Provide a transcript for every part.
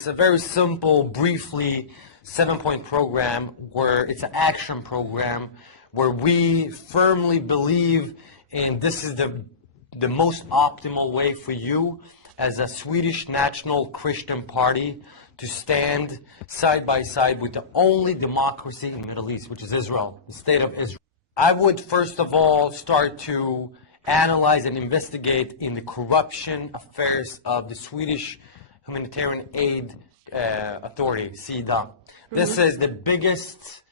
It's a very simple, briefly, 7-point program where it's an action program where we firmly believe in this is the most optimal way for you as a Swedish National Christian Party to stand side by side with the only democracy in the Middle East, which is Israel, the state of Israel. I would first of all start to analyze and investigate in the corruption affairs of the Swedish Humanitarian Aid Authority, SIDA. This is the biggest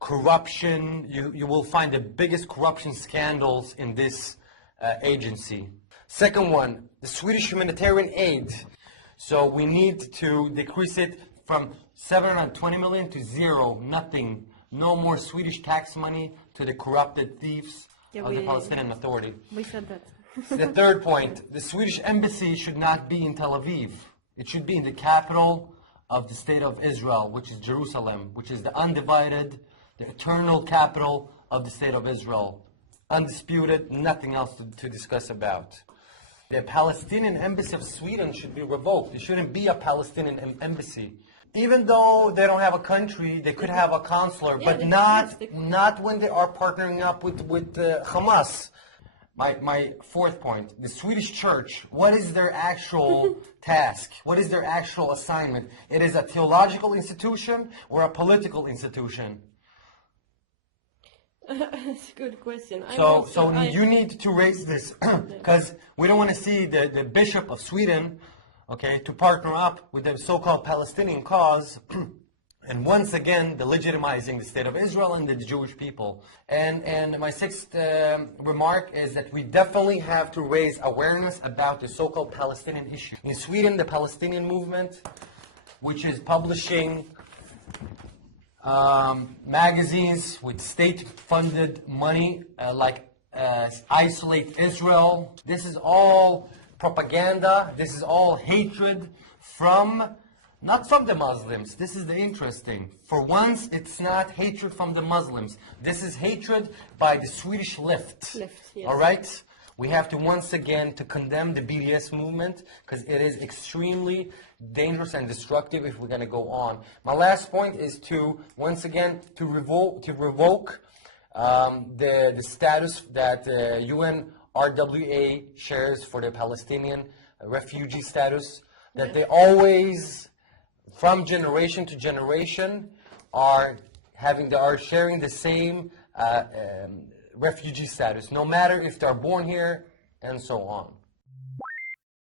corruption, you will find the biggest corruption scandals in this agency. Second one, the Swedish humanitarian aid. So we need to decrease it from 720 million to zero, nothing. No more Swedish tax money to the corrupted thieves of the Palestinian Authority. We said that. The third point, the Swedish embassy should not be in Tel Aviv. It should be in the capital of the state of Israel, which is Jerusalem, which is the undivided, the eternal capital of the state of Israel. Undisputed, nothing else to discuss about. The Palestinian embassy of Sweden should be revoked. There shouldn't be a Palestinian embassy. Even though they don't have a country, they could have a consular, but not when they are partnering up with Hamas. My fourth point, the Swedish church, what is their actual task? What is their actual assignment? It is a theological institution or a political institution? That's a good question. So you need to raise this because we don't want to see the Bishop of Sweden, okay, to partner up with the so-called Palestinian cause and once again delegitimizing the state of Israel and the Jewish people. And my sixth remark is that we definitely have to raise awareness about the so-called Palestinian issue. In Sweden, the Palestinian movement, which is publishing magazines with state-funded money like Isolate Israel. This is all propaganda. This is all hatred not from the Muslims. This is the interesting. For once, it's not hatred from the Muslims. This is hatred by the Swedish left. Yes. All right? We have to once again to condemn the BDS movement because it is extremely dangerous and destructive if we're going to go on. My last point is to once again to revoke the status that UNRWA shares for the Palestinian refugee status, that they always, from generation to generation, are sharing the same refugee status, no matter if they're born here, and so on.